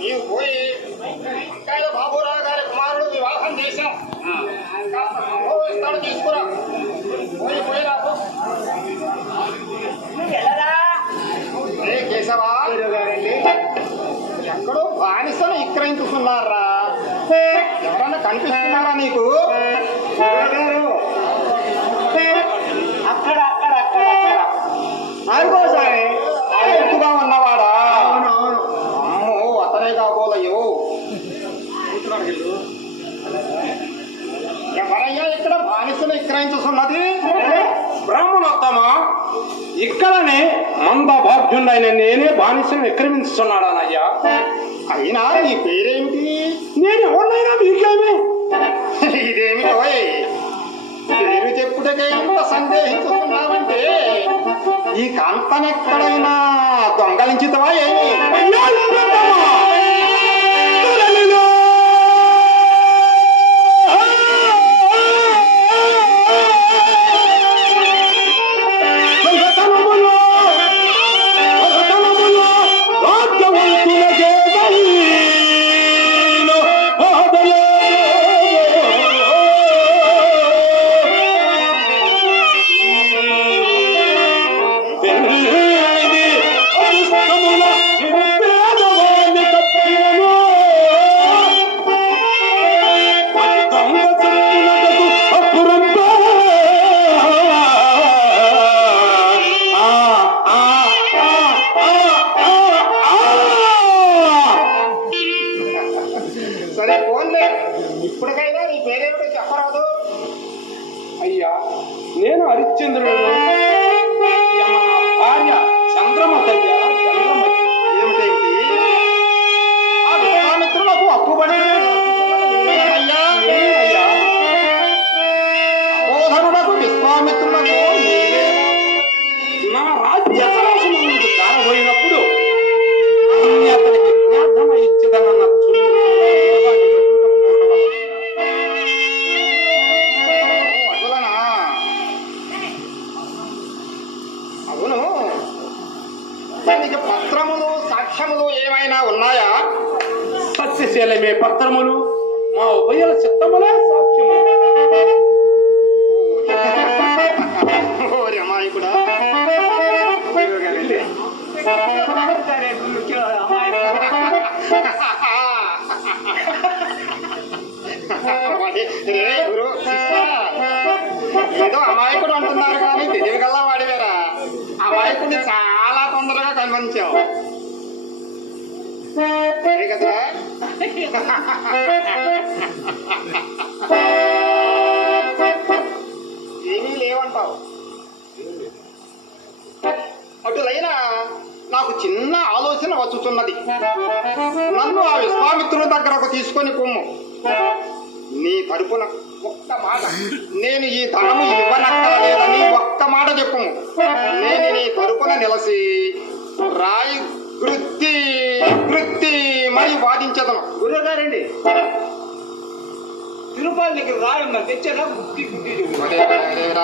నీవు పోయి వంకాయల బాబురావు గారి కుమారుడు వివాహం చేశాం ఇస్తాడు తీసుకురా పోయి రాబో కేశవా ఎక్కడో బానిసను విక్రయించుకున్నారా ఎవరన్నా కనిపిస్తున్నారా నీకు అక్కడ అక్కడ అక్కడ అక్కడ అనుకోసారి ఎత్తుగా ఉన్నవాడా అమ్మో అతనే కాబోలయ్యో ఎవరయ్యా ఇక్కడ బానిసను విక్రయించుకున్నది బ్రాహ్మణోత్తమా ఇక్కడనే మంద భాగ్యుండైన నేనే బానిసను విక్రమించుతున్నాడనయ్యా. అయినా నీ పేరేమిటి? నేను ఎవరినైనా మీకేమి ఇదేమిటో పేరు చెప్పుటకే ఇంత సందేహించుకున్నావంటే ఈ కాంతనెక్కడైనా దొంగలించుతావా ఏమి? సరే పోన్లే, ఇప్పటికైనా నీ పేరేమిటో చెప్పరాదు? అయ్యా, నేను హరిశ్చంద్రుడు భార్య చంద్రమతి. ఏమిటేమిటి? ఆ విశ్వామిత్రులకు అప్పుబడి అపోధనులకు విశ్వామిత్రులకు నా రాజ్య సరసములకు దారబోయినప్పుడు అతనికి జ్ఞార్థమ ఇచ్చిదనన్న అవును, దానికి పత్రములు సాక్ష్యములు ఏమైనా ఉన్నాయా? సత్యశీలమే పత్రములు, మా ఉభయల చిత్తములే సాక్ష్యము. ఓరి అమాయకుడా, ఏదో అమాయకుడు అంటున్నారు కానీ తెలివి కల్లా వాడివేరా. అమాయకుడిని చాలా తొందరగా కనిపించావు కదా. ఏమీ లేవంటావు. అటులైనా నాకు చిన్న ఆలోచన వచ్చుతున్నది. నన్ను ఆ విశ్వామిత్రుని దగ్గరకు తీసుకొని పొమ్ము. నీ తరపున ఒక్క మాట, నేను ఈ ధనము ఇవ్వనక్కర్లేదని ఒక్క మాట చెప్పుము. నేను నీ తరపున నిలసి రాయి వృత్తి మరి వాదించదను. గురుగారండి, తిరుపతికి రాయమ్మని తెచ్చారా? గుడ్డి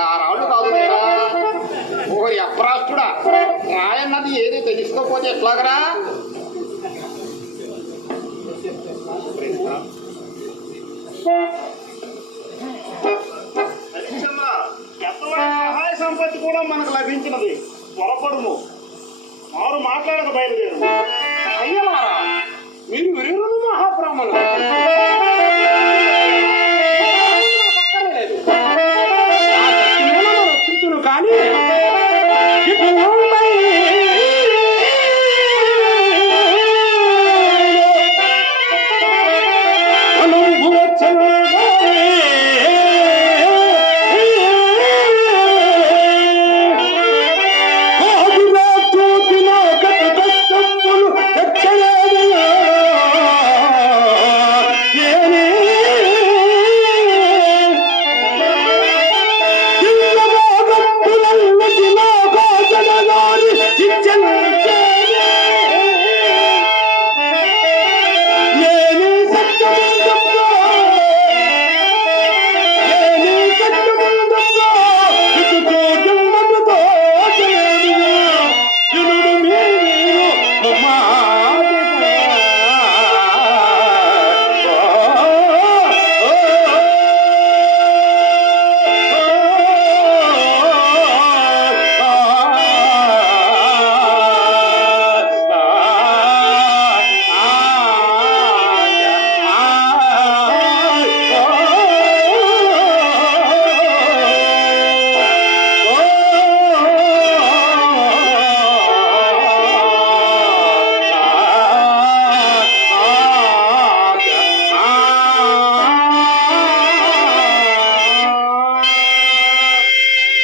ఆ రాళ్ళు కాదు లేరా. ఓరి అప్రాష్టుడా, రాయన్నది ఏది తెలుసుకోపోతే ఎట్లాగరా? సహాయ సంపత్తి కూడా మనకు లభించినది. త్వరపడుము, మారు మాట్లాడక బయలుదేరు. అయ్యలారా, మీరు విరువులు మహాబ్రాహ్మణులు.